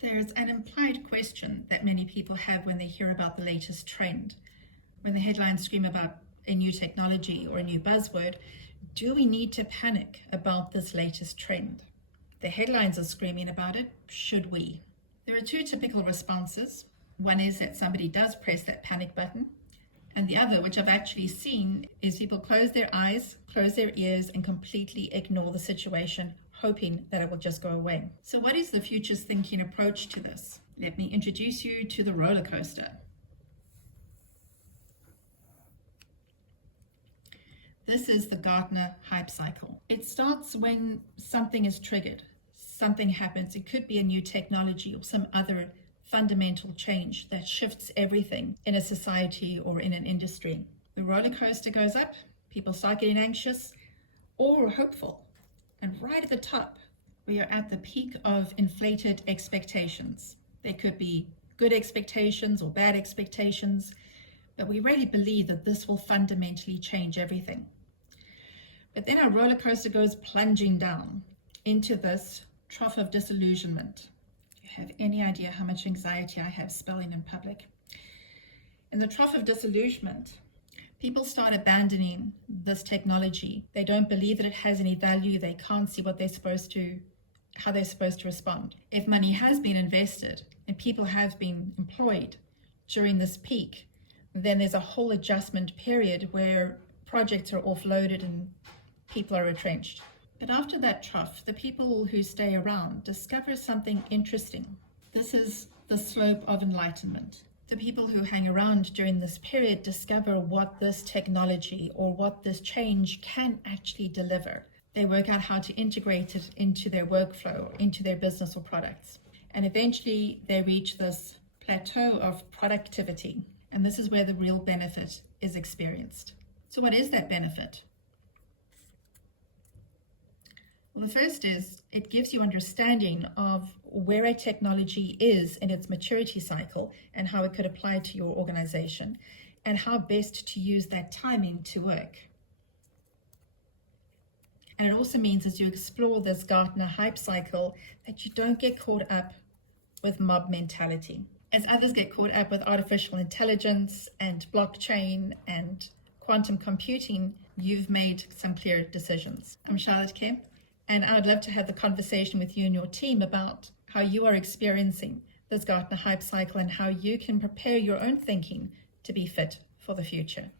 There's an implied question that many people have when they hear about the latest trend. When the headlines scream about a new technology or a new buzzword, do we need to panic about this latest trend? The headlines are screaming about it, should we? There are two typical responses. One is that somebody does press that panic button, and the other, which I've actually seen, is people close their eyes, close their ears, and completely ignore the situation, hoping that it will just go away. So what is the futures thinking approach to this? Let me introduce you to the roller coaster. This is the Gartner Hype Cycle. It starts when something is triggered, something happens. It could be a new technology or some other fundamental change that shifts everything in a society or in an industry. The roller coaster goes up, people start getting anxious or hopeful. And right at the top, we are at the peak of inflated expectations. They could be good expectations or bad expectations, but we really believe that this will fundamentally change everything. But then our roller coaster goes plunging down into this trough of disillusionment. You have any idea how much anxiety I have spelling in public? In the trough of disillusionment, people start abandoning this technology. They don't believe that it has any value. They can't see what how they're supposed to respond. If money has been invested and people have been employed during this peak, then there's a whole adjustment period where projects are offloaded and people are retrenched. But after that trough, the people who stay around discover something interesting. This is the slope of enlightenment. The people who hang around during this period discover what this technology or what this change can actually deliver. They work out how to integrate it into their workflow, into their business or products. And eventually they reach this plateau of productivity. And this is where the real benefit is experienced. So what is that benefit? Well, the first is it gives you understanding of where a technology is in its maturity cycle and how it could apply to your organization and how best to use that timing to work. And it also means as you explore this Gartner hype cycle that you don't get caught up with mob mentality. As others get caught up with artificial intelligence and blockchain and quantum computing, you've made some clear decisions. I'm Charlotte Kemp, and I would love to have the conversation with you and your team about how you are experiencing this Gartner hype cycle and how you can prepare your own thinking to be fit for the future.